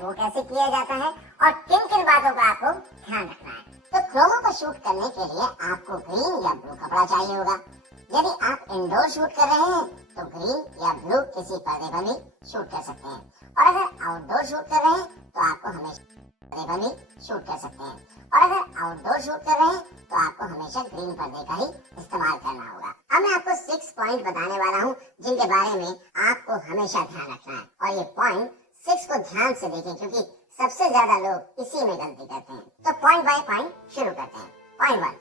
वो कैसे किया जाता है और किन किन बातों का आपको ध्यान रखना है। तो क्रोमा पर शूट करने के लिए आपको ग्रीन या ब्लू कपड़ा चाहिए होगा। यदि आप इंडोर शूट कर रहे हैं तो ग्रीन या ब्लू किसी पर्दे पर भी शूट कर सकते हैं, और अगर आउटडोर शूट कर रहे हैं तो आपको हमेशा पर्दे पर भी शूट कर सकते हैं, और अगर आउटडोर शूट कर रहे हैं तो आपको हमेशा ग्रीन पर्दे का ही इस्तेमाल करना होगा। अब मैं आपको 6 पॉइंट बताने वाला हूँ जिनके बारे में आपको हमेशा ध्यान रखना है, और ये पॉइंट 6 को ध्यान से देखें क्योंकि सबसे ज्यादा लोग इसी में गलती करते हैं। तो पॉइंट बाय पॉइंट शुरू करते हैं। पॉइंट 1,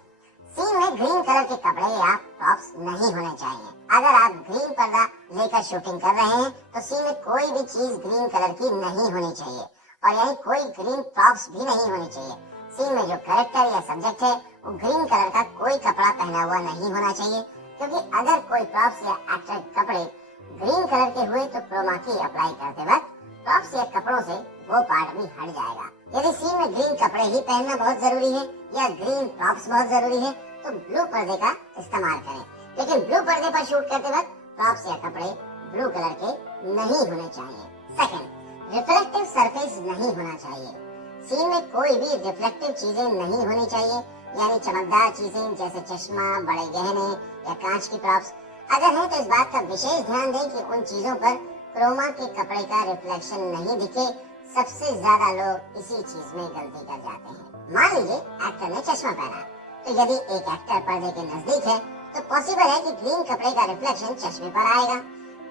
सीन में ग्रीन कलर के कपड़े या प्रॉप्स नहीं होने चाहिए। अगर आप ग्रीन पर्दा लेकर शूटिंग कर रहे हैं तो सीन में कोई भी चीज ग्रीन कलर की नहीं होनी चाहिए, और यही कोई ग्रीन प्रॉप्स भी नहीं होनी चाहिए। सीन में जो कैरेक्टर या सब्जेक्ट है वो ग्रीन कलर का कोई कपड़ा पहना हुआ नहीं होना चाहिए, क्योंकि अगर कोई प्रॉप्स या एक्टर कपड़े ग्रीन कलर के हुए तो क्रोमा की अप्लाई करते वक्त प्रॉप्स या कपड़ों से वो पार्ट भी हट जाएगा। यदि सीन में ग्रीन कपड़े ही पहनना बहुत जरूरी है या ग्रीन प्रॉप्स बहुत जरूरी है तो ब्लू पर्दे का इस्तेमाल करें, लेकिन ब्लू पर्दे पर शूट करते वक्त प्रॉप्स या कपड़े ब्लू कलर के नहीं होने चाहिए। सेकंड, रिफ्लेक्टिव सरफेस नहीं होना चाहिए। सीन में कोई भी रिफ्लेक्टिव चीजें नहीं होनी चाहिए, यानी चमकदार चीजें जैसे चश्मा, बड़े गहने या कांच की प्रॉप्स। अगर है तो इस बात का विशेष ध्यान दें कि उन चीजों पर क्रोमा के कपड़े का रिफ्लेक्शन नहीं दिखे। सबसे ज्यादा लोग इसी चीज में गलती कर जाते हैं। मान लीजिए एक्टर ने चश्मा पहना, तो यदि एक एक्टर पर्दे के नजदीक है तो पॉसिबल है कि ग्रीन कपड़े का रिफ्लेक्शन चश्मे पर आएगा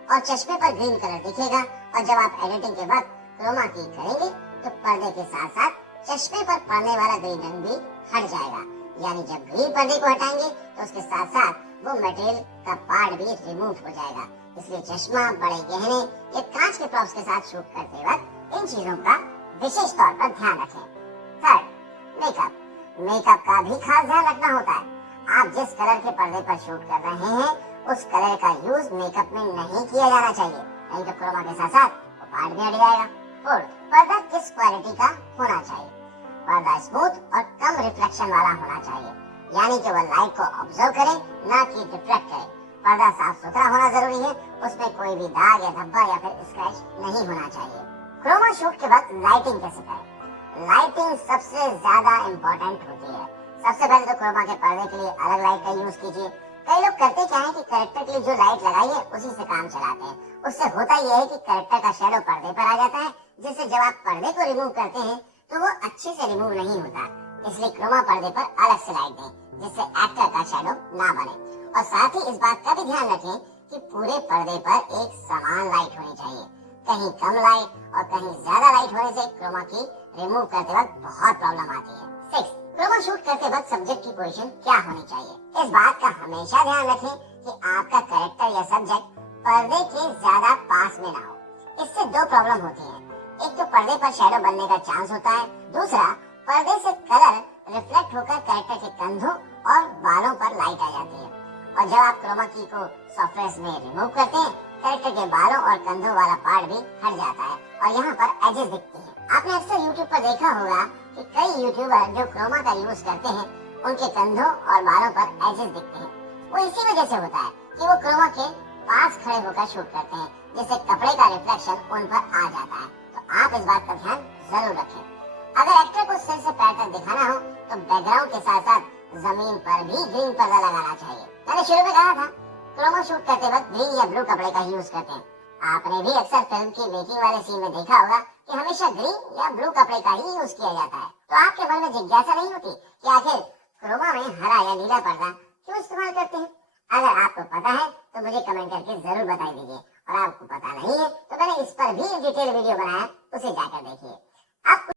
और चश्मे पर ग्रीन कलर दिखेगा, और जब आप एडिटिंग के वक्त क्रोमा की करेंगे तो पर्दे के साथ साथ चश्मे पर पड़ने वाला ग्रीन रंग भी हट जाएगा। यानी जब ग्रीन पर्दे को हटाएंगे तो उसके साथ साथ वो मटेरियल का पार्ट भी रिमूव हो जाएगा। इसलिए चश्मा, बड़े गहने या कांच के प्रॉप्स के साथ शूट करते वक्त इन चीजों का विशेष तौर पर ध्यान रखें। Third, makeup. मेकअप का भी खास ध्यान रखना होता है। आप जिस कलर के पर्दे पर शूट कर रहे हैं उस कलर का यूज मेकअप में नहीं किया जाना चाहिए, नहीं तो क्रोमा के साथ साथ वो पार्ट भी हट जाएगा। फोर्थ, पर्दा किस क्वालिटी का होना चाहिए। पर्दा स्मूथ और कम रिफ्लेक्शन वाला होना चाहिए, यानी कि वह लाइट को ऑब्जर्व करे ना कि रिफ्लेक्ट करे। पर्दा साफ सुथरा होना जरूरी है, उसमें कोई भी दाग या धब्बा या फिर स्क्रैच नहीं होना चाहिए। क्रोमा शूट के वक्त लाइटिंग कैसे करें। लाइटिंग सबसे ज्यादा इम्पोर्टेंट होती है। सबसे पहले तो क्रोमा के पर्दे के लिए अलग लाइट का यूज कीजिए। कई लोग करते क्या है कि कैरेक्टर के लिए जो लाइट लगाई है उसी से काम चलाते हैं। उससे होता यह है कि कैरेक्टर का शैडो पर्दे पर आ जाता है, जिससे जब आप पर्दे को रिमूव करते हैं तो वो अच्छे से रिमूव नहीं होता। इसलिए क्रोमा पर्दे पर अलग से लाइट दें, जिससे एक्टर का शैडो ना बने। और साथ ही इस बात का भी ध्यान रखें कि पूरे पर्दे पर एक समान लाइट होनी चाहिए। कहीं कम लाइट और कहीं ज्यादा लाइट होने से क्रोमा की रिमूव करते वक्त बहुत प्रॉब्लम आती है। 6, क्रोमा शूट करते वक्त सब्जेक्ट की पोजीशन क्या होनी चाहिए। इस बात का हमेशा ध्यान रखें कि आपका कैरेक्टर या सब्जेक्ट पर्दे के ज्यादा पास में ना हो। इससे दो प्रॉब्लम होती है। एक तो पर्दे पर शैडो बनने का चांस होता है, दूसरा पर्दे से कलर रिफ्लेक्ट होकर कैरेक्टर के कंधों और बालों पर लाइट आ जाती है, और जब आप क्रोमा की को सॉफ्टवेयर में रिमूव करते हैं कैरेक्टर के बालों और कंधों वाला पार्ट भी हट जाता है और यहाँ पर एजेस दिखती हैं। आपने अक्सर YouTube पर देखा होगा कि कई यूट्यूबर जो क्रोमा का यूज करते हैं उनके कंधों और बालों पर एजेस दिखते हैं। वो इसी वजह से होता है कि वो क्रोमा के पास खड़े होकर शूट करते हैं, जिससे कपड़े का रिफ्लेक्शन उन पर आ जाता है। तो आप इस बात का ध्यान जरूर रखें। अगर एक्टर को सिर से पैर तक दिखाना हो तो बैकग्राउंड के साथ साथ जमीन पर भी ग्रीन पर्दा लगाना चाहिए। मैंने शुरू में कहा था क्रोमा शूट करते वक्त ग्रीन या ब्लू कपड़े का यूज करते हैं। आपने भी अक्सर फिल्म की मेकिंग वाले सीन में देखा होगा कि हमेशा ग्रीन या ब्लू कपड़े का ही यूज किया जाता है। तो आपके मन में जिज्ञासा नहीं होती कि आखिर क्रोमा में हरा या नीला पर्दा क्यों इस्तेमाल करते हैं? अगर आपको पता है तो मुझे कमेंट करके जरूर बता दीजिए, और आपको पता नहीं है तो मैंने इस पर भी डिटेल वीडियो बनाया, उसे जाकर देखिए।